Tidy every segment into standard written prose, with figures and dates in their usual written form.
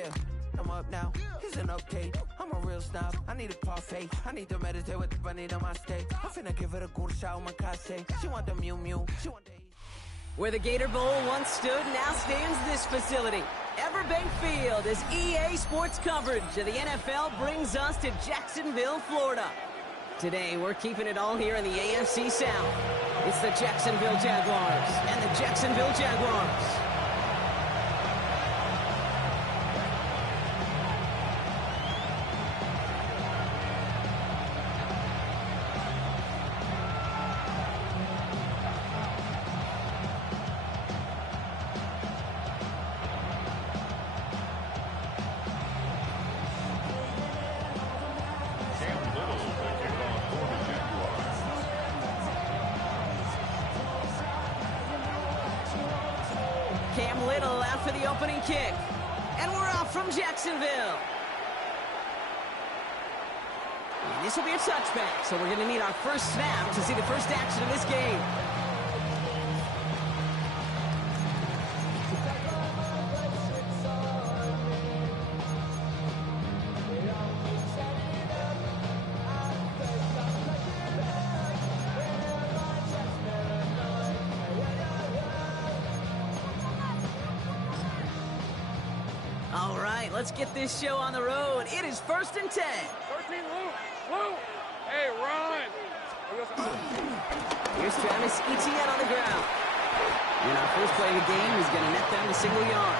Yeah, I'm up now. Here's an update. I'm a real snob. I need a parfait. I need to meditate with the bunny on my stay. I'm finna give her a good shot with my case. She want the Mew Mew. She want the... Where the Gator Bowl once stood, now stands this facility. Everbank Field, as EA Sports coverage of the NFL brings us to Jacksonville, Florida. Today, we're keeping it all here in the AFC South. It's the Jacksonville Jaguars and the Jacksonville Jaguars. Cam Little out for the opening kick. And we're off from Jacksonville. And this will be a touchback, so we're going to need our first snap to see the first action of this game. All right, let's get this show on the road. It is 1st and 10. 13, Lou. Hey, run. Here's Travis Etienne on the ground. And our first play of the game is going to net them a single yard.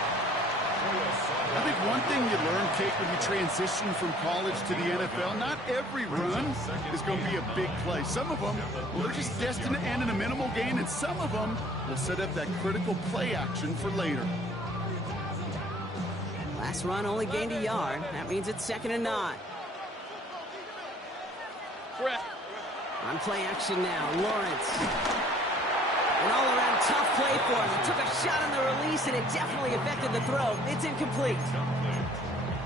I think one thing you learn, Kate, when you transition from college to the NFL, not every run is going to be a big play. Some of them, well, they're just destined to end in a minimal gain, and some of them will set up that critical play action for later. Last run only gained a yard. That means it's 2nd and 9. On play action now, Lawrence. An all-around tough play for him. He took a shot on the release, and it definitely affected the throw. It's incomplete.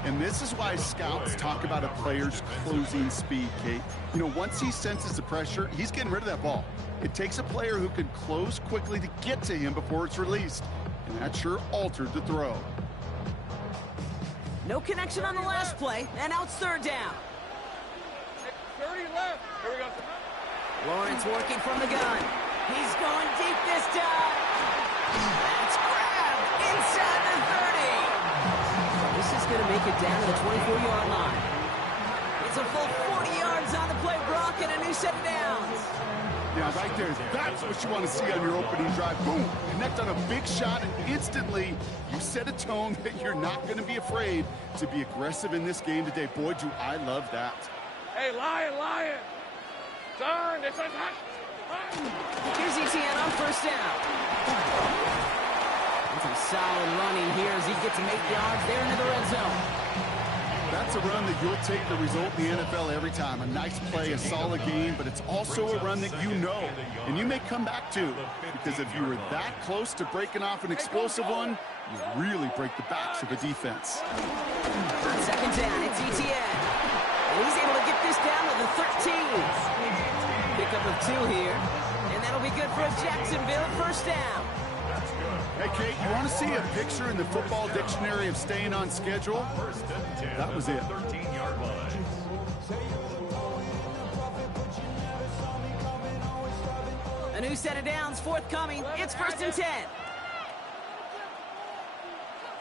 And this is why scouts talk about a player's closing speed, Kate. You know, once he senses the pressure, he's getting rid of that ball. It takes a player who can close quickly to get to him before it's released. And that sure altered the throw. No connection on the last play, and now it's 3rd down. 30 left. Here we go. Lawrence working from the gun. He's going deep this time. That's grabbed inside the 30. This is going to make it down to the 24-yard line. It's a full 40 yards on the play, Brock, and a new set of downs. Yeah, right there. That's what you want to see on your opening drive. Boom! Connect on a big shot, and instantly you set a tone that you're not going to be afraid to be aggressive in this game today. Boy, do I love that. Hey, Lion. Turn. It's a touch. Here's Etienne on 1st down. And some solid running here as he gets 8 yards there into the red zone. That's a run that you'll take the result in the NFL every time. A nice play, a solid game, but it's also a run that you know, and you may come back to, because if you were that close to breaking off an explosive one, you really break the backs of the defense. On 2nd down, it's Etienne. And he's able to get this down to the 13. Pickup of 2 here, and that'll be good for a Jacksonville 1st down. Hey, Kate, you want to see a picture in the football dictionary of staying on schedule? That was it. A new set of downs forthcoming. It's 1st and 10.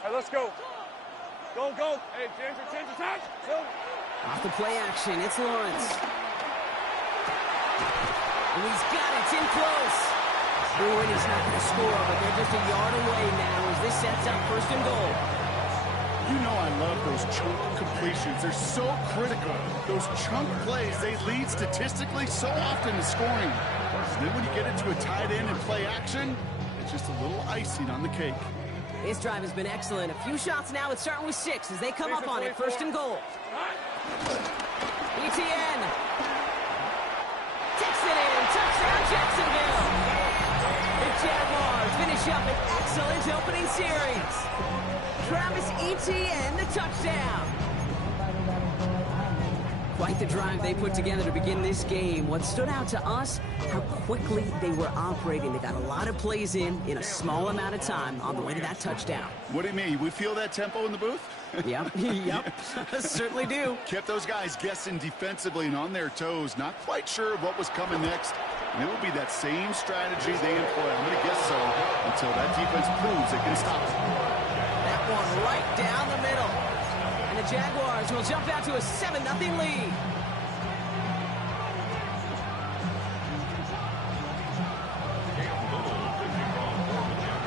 Hey, let's go. Go. Hey, change your touch. Off the play action, it's Lawrence. And he's got it. It's in close. And he's not going to score, but they're just a yard away now as this sets up 1st and goal. You know I love those chunk completions. They're so critical. Those chunk plays, they lead statistically so often to scoring. And then when you get into a tight end and play action, it's just a little icing on the cake. This drive has been excellent. A few shots now. It's starting with 6 as they come up on it. 1st and goal. Etienne. Takes it in. Touchdown, Jacksonville. The Jaguars finish up an excellent opening series. Travis Etienne, the touchdown. Quite the drive they put together to begin this game. What stood out to us, how quickly they were operating. They got a lot of plays in a small amount of time on the way to that touchdown. What do you mean? We feel that tempo in the booth? Yep, certainly do. Kept those guys guessing defensively and on their toes, not quite sure of what was coming next. And it will be that same strategy they employ. I'm going to guess so until that defense proves it can stop it. That one right down the middle. And the Jaguars will jump out to a 7-0 lead.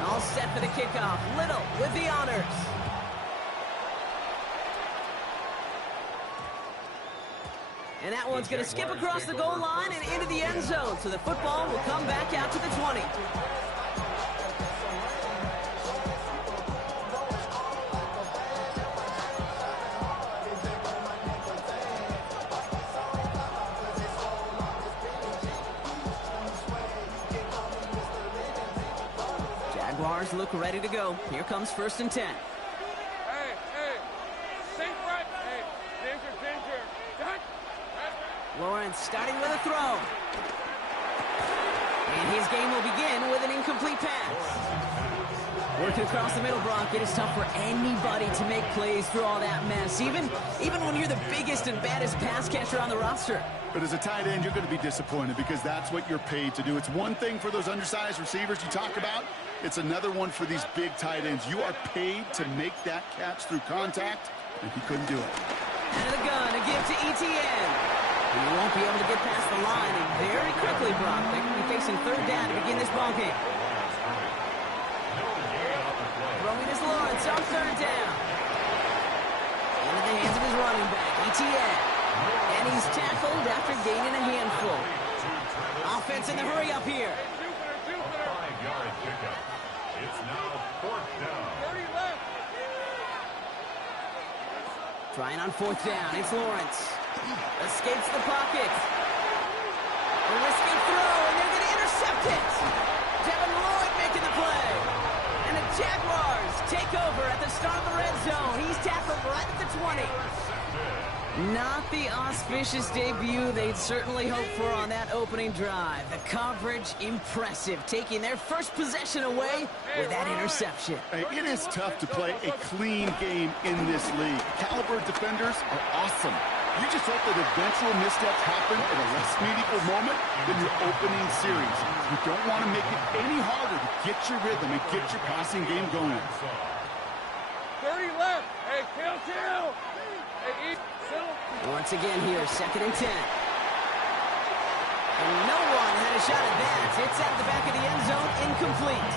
All set for the kickoff. Little with the honors. And that one's going to skip across the goal line and into the end zone. So the football will come back out to the 20. Jaguars look ready to go. Here comes 1st and 10. Lawrence starting with a throw. And his game will begin with an incomplete pass. Working across the middle, Brock. It is tough for anybody to make plays through all that mess, even when you're the biggest and baddest pass catcher on the roster. But as a tight end, you're going to be disappointed because that's what you're paid to do. It's one thing for those undersized receivers you talk about. It's another one for these big tight ends. You are paid to make that catch through contact, and he couldn't do it. Out of the gun, a give to ETN. He won't be able to get past the line, and very quickly, Brock, they're going to be facing 3rd down to begin this ball game. Throwing is Lawrence on 3rd down. Into the hands of his running back, ETN. And he's tackled after gaining a handful. Offense in the hurry up here. 5-yard pickup. It's now 4th down. Trying on 4th down, it's Lawrence. Escapes the pocket. A risky throw, and they're going to intercept it. Devin Lloyd making the play. And the Jaguars take over at the start of the red zone. He's tackled right at the 20. Not the auspicious debut they'd certainly hoped for on that opening drive. The coverage, impressive, taking their first possession away with that interception. Hey, it is tough to play a clean game in this league. Caliber defenders are awesome. You just hope that eventual missteps happen at a less meaningful moment than your opening series. You don't want to make it any harder to get your rhythm and get your passing game going. 30 left. Hey, kill. Hey, eat. Once again here, 2nd and 10. And no one had a shot at that. It's out the back of the end zone, incomplete.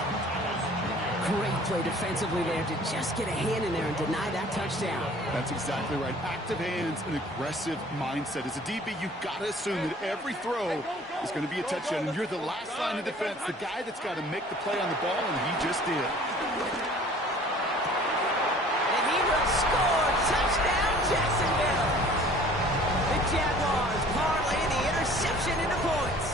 Great play defensively there to just get a hand in there and deny that touchdown. That's exactly right. Active hands and aggressive mindset. As a DB, you've got to assume that every throw is going to be a touchdown, and you're the last line of defense, the guy that's got to make the play on the ball, and he just did. And he will score. Touchdown, Jacksonville. The Jaguars parlay the interception into points.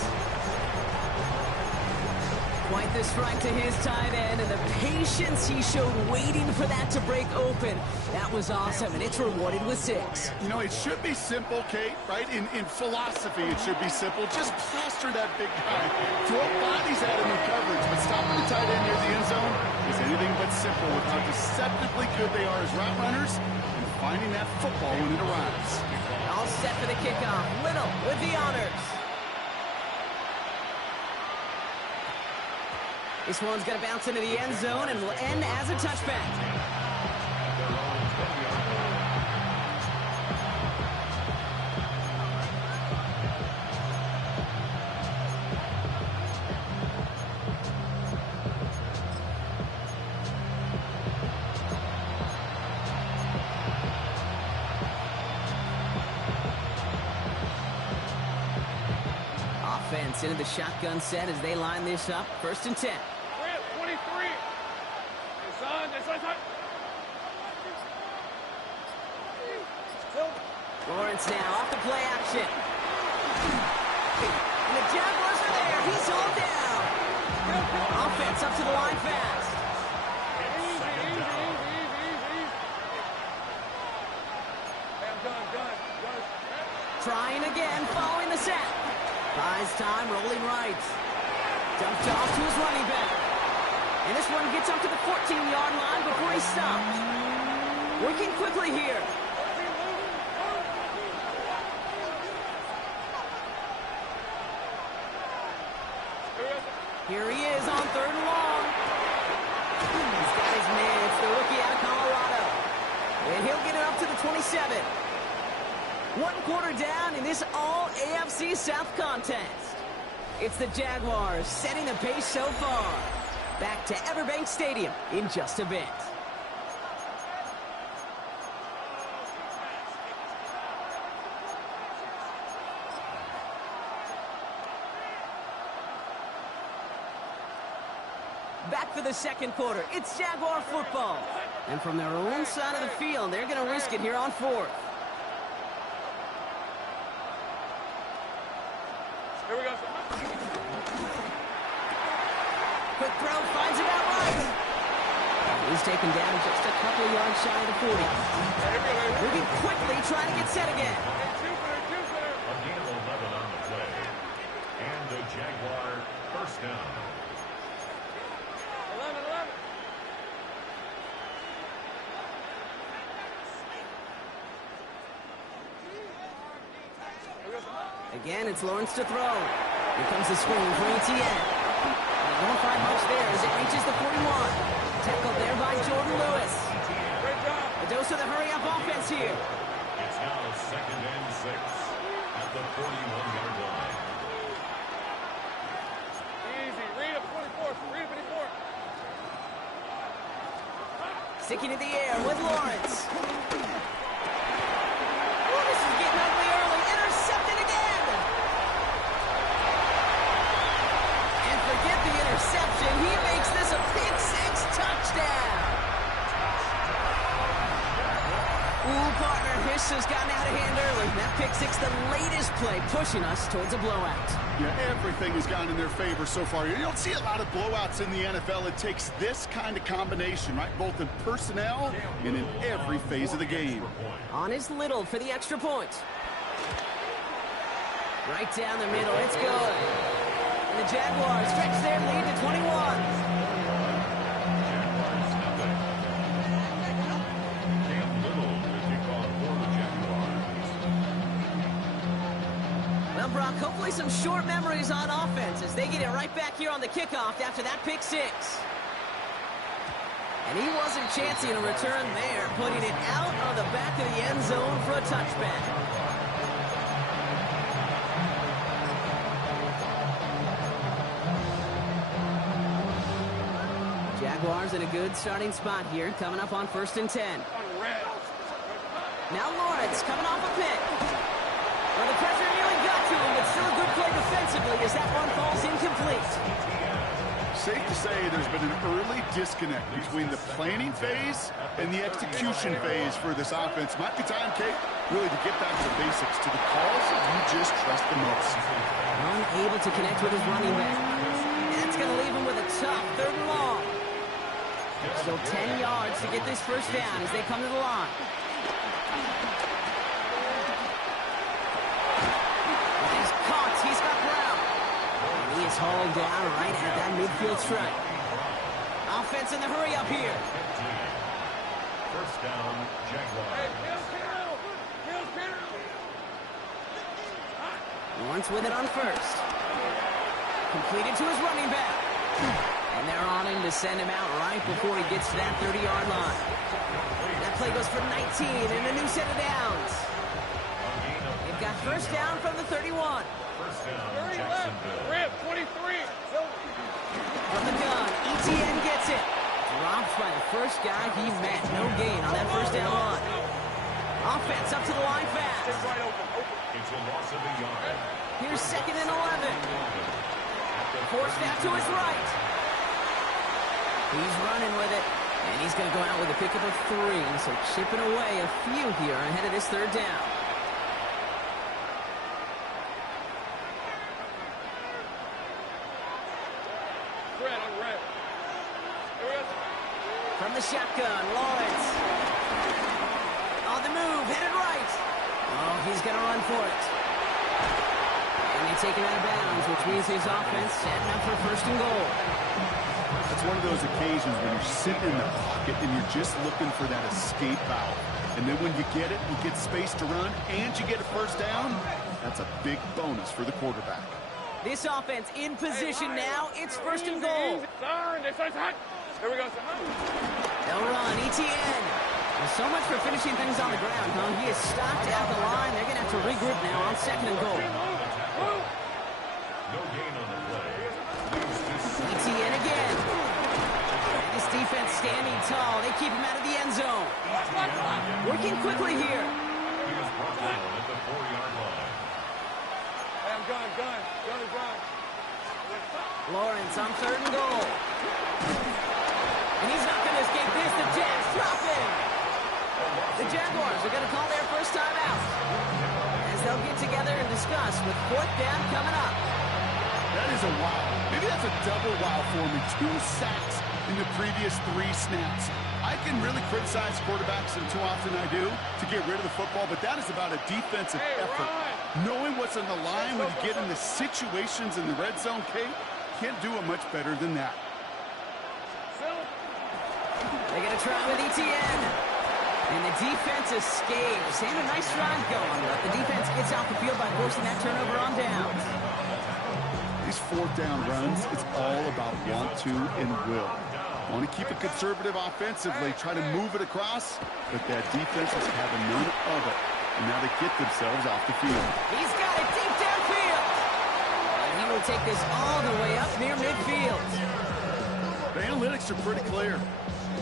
Quite the strike to his tight end, and the patience he showed waiting for that to break open. That was awesome, and it's rewarded with 6. You know, it should be simple, Kate, right? In philosophy, it should be simple. Just plaster that big guy. Throw bodies at him in coverage, but stopping the tight end near the end zone is anything but simple with how deceptively good they are as route runners and finding that football when it arrives. All set for the kickoff. Little with the honors. This one's going to bounce into the end zone and will end as a touchback. Offense into the shotgun set as they line this up. 1st and 10. Lawrence now off the play action. And the Jaguars are there. He's all down. Offense up to the line fast. Easy. I'm done. trying again following the sack. Buys time, rolling right. Dumped off to his running back. And this one gets up to the 14-yard line before he stops. Working quickly here. Here he is on 3rd and long. He's got his man. It's the rookie out of Colorado. And he'll get it up to the 27. 1 quarter down in this all-AFC South contest. It's the Jaguars setting the pace so far. Back to Everbank Stadium in just a bit. Back for the 2nd quarter. It's Jaguar football. And from their own side of the field, they're going to risk it here on 4th. Here we go. Quick throw, finds it out right. He's taken down just a couple of yards shy of the 40. Moving quickly, trying to get set again. A gain of 11 on the play. And the Jaguar first down. 11. Again, it's Lawrence to throw. Here comes the screen for ETN. They won't find much there as it reaches the 41. Tackled there by Jordan Lewis. Great job. A dose of the hurry-up offense here. It's now 2nd and 6 at the 41-yard line. Easy. Read up 24. Read up 24. Sticking in the air with Lawrence. Oh, this is getting ugly early. Intercepted again. And forget the interception. He makes this a pick-6 touchdown. Ooh, partner, this has gotten out of hand early. That pick-6, the latest play, pushing us towards a blowout. Yeah, everything has gone in their favor so far. You don't see a lot of blowouts in the NFL. It takes this kind of combination, right? Both in personnel and in every phase of the game. On his Little for the extra point. Right down the middle, it's good. And the Jaguars stretch their lead to 21. Well, Brock, hopefully some short memories on offense as they get it right back here on the kickoff after that pick-6. And he wasn't chancing a return there, putting it out of the back of the end zone for a touchback. Jaguars in a good starting spot here, coming up on 1st and 10. Now Lawrence coming off a pick. Well, the pressure nearly got to him, but still a good play defensively as that one falls incomplete. Safe to say there's been an early disconnect between the planning phase and the execution phase for this offense. Might be time, Kate, really to get back to the basics, to the calls that you just trust the most. Unable to connect with his running back. That's going to leave him with a tough 3rd and long. Still 10 yards to get this first down as they come to the line. He's caught. He's got ground. And he is hauled down right at that midfield stripe. Offense in the hurry up here. First down, Jaguars. Lawrence with it on 1st. Completed to his running back. And they're on him to send him out right before he gets to that 30-yard line. That play goes for 19 and a new set of downs. They've got first down from the 31. First down, Jacksonville. Rip, 23. From the gun, ETN gets it. Dropped by the first guy he met. No gain on that first down run. Offense up to the line fast. Right open. It's a loss of a yard. Here's 2nd and 11. Forced out to his right. He's running with it, and he's going to go out with a pickup of 3, so chipping away a few here ahead of this 3rd down. Red. From the shotgun, Lawrence. On the move, headed right. Oh, he's going to run for it. And they take it out of bounds, which means his offense setting up for first and goal. That's one of those occasions when you're sitting in the pocket and you're just looking for that escape valve. And then when you get it, you get space to run, and you get a first down, that's a big bonus for the quarterback. This offense in position now. It's first and goal. Here we go. They'll run. Etienne. Well, so much for finishing things on the ground, huh? He is stopped at the line. They're going to have to regroup now on second and goal. No gain on the play. Etienne again. And this defense standing tall. They keep him out of the end zone. Working quickly here. He is brought down at the 4-yard line. Hey, I'm gun. Lawrence on third and goal. And he's not going to escape this. The Jags drop him. The Jaguars are going to call their first time out as they'll get together and discuss with fourth down coming up. That is a wow. Maybe that's a double wow for me. 2 sacks in the previous 3 snaps. I can really criticize quarterbacks, and too often I do, to get rid of the football, but that is about a defensive effort. Knowing what's on the line when you get into situations in the red zone, Kate, can't do it much better than that. They're going to try with Etienne. And the defense escapes. And a nice drive going, but the defense gets off the field by forcing that turnover on downs. These fourth down runs, it's all about want to and will. Want to keep it conservative offensively, try to move it across, but that defense is having none of it. And now they get themselves off the field. He's got it deep downfield. And he will take this all the way up near midfield. The analytics are pretty clear.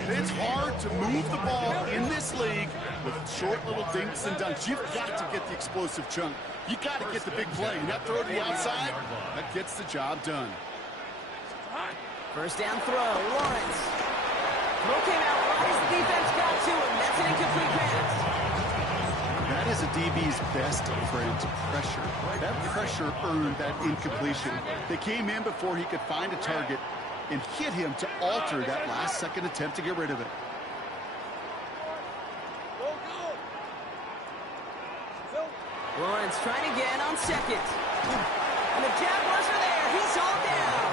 It's hard to move the ball in this league with short little dinks and dunks. You've got to get the explosive chunk. You got to get the big play. And that throw to the outside, that gets the job done. First down throw, Lawrence. Throw came out right as the defense got to him. That's an incomplete pass. That is a DB's best friend, pressure. That pressure earned that incompletion. They came in before he could find a target and hit him to alter that last-second attempt to get rid of it. Lawrence trying again on second. And the Jaguars are there. He's all down.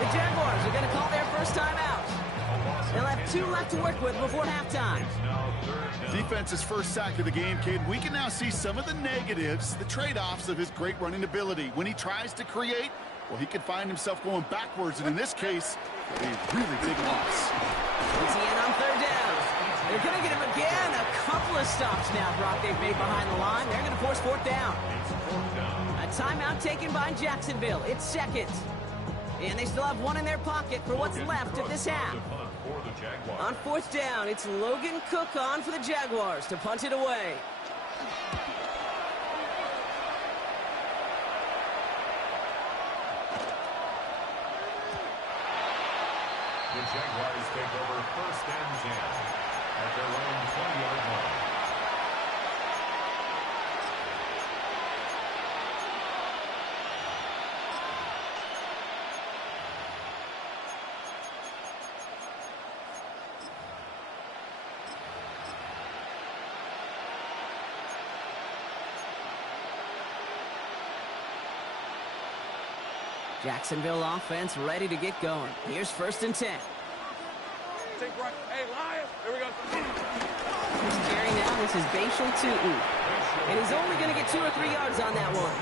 The Jaguars are going to call their first time out. They'll have 2 left to work with before halftime. Defense's first sack of the game, Cade. We can now see some of the negatives, the trade-offs of his great running ability. When he tries to create, well, he can find himself going backwards, and in this case, a really big loss. Etienne on third down. They're going to get him again. A couple of stops now, Brock, they've made behind the line. They're going to force fourth down. A timeout taken by Jacksonville. It's second. And they still have 1 in their pocket for what's left of this half. On fourth down, it's Logan Cook on for the Jaguars to punt it away. The Jaguars take over first and 10 at their own 20-yard line. Jacksonville offense ready to get going. Here's first and 10. Hey, Lion. Here we go. Here's Jerry now. This is Bashal Tutin. And he's only going to get 2 or 3 yards on that one.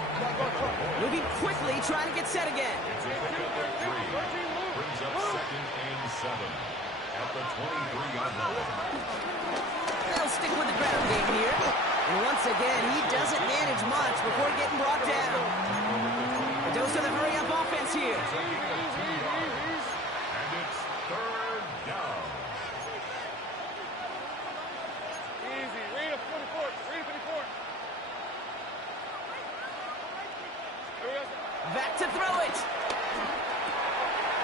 Moving quickly, trying to get set again. Brings up second and 7 at the 23-yard line. They'll stick with the ground game here. And once again, he doesn't manage much before getting brought down. The Dose of the hurry-up offense here. And it's third down. Easy. Read a 54. Read a 54. Here we go. Back to throw it.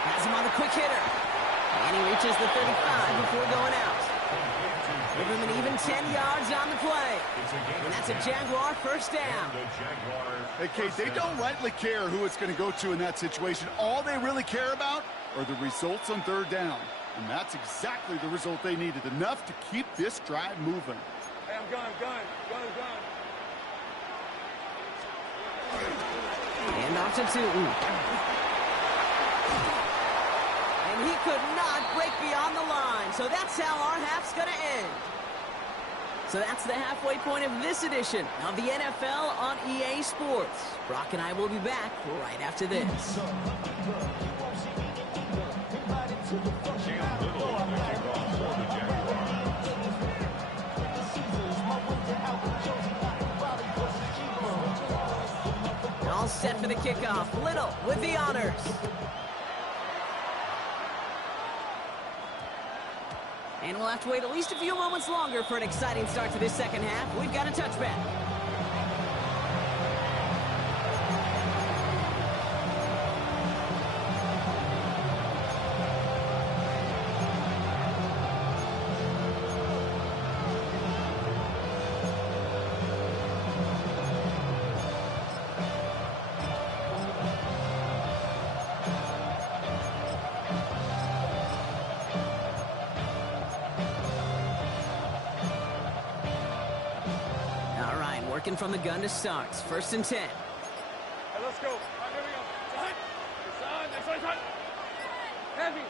Has him on the quick hitter. And he reaches the 35 before going out. Give him an even 10 yards on the play. And that's a Jaguar first down. Hey, Kate, they don't rightly care who it's going to go to in that situation. All they really care about are the results on third down. And that's exactly the result they needed. Enough to keep this drive moving. Hey, gun. And off to Tootin. And he could not break beyond the line. So that's how our half's going to end. So that's the halfway point of this edition of the NFL on EA Sports. Brock and I will be back right after this. All set for the kickoff. Little with the honors. And we'll have to wait at least a few moments longer for an exciting start to this second half. We've got a touchback. Working from the gun to start. First and 10. Hey, let's go. All right, here we go. It's on. Next one. Heavy.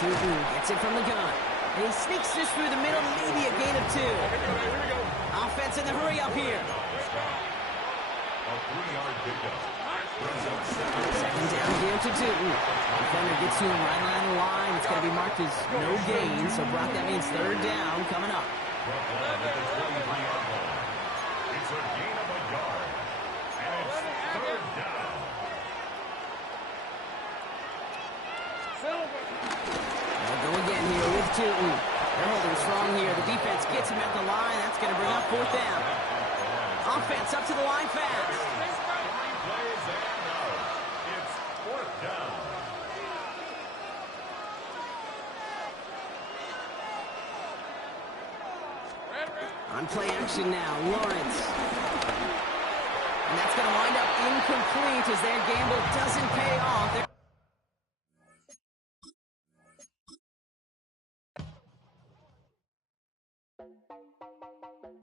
Tootin gets it from the gun. And he sneaks this through the middle, maybe a gain of 2. Here we go. Offense in the hurry up here. A 3-yard pickup. Second down again to Tootin. Defender gets to him right around the line. It's going to be marked as no gain. So Brock, that means third down coming up. At the 23-yard line. It's a gain of a yard. And it's third down. They'll go again here with Tootin. They're holding strong here. The defense gets him at the line. That's going to bring up fourth down. Offense up to the line fast. 3 plays and out. It's fourth down. On play action now, Lawrence. And that's going to wind up incomplete as their gamble doesn't pay off.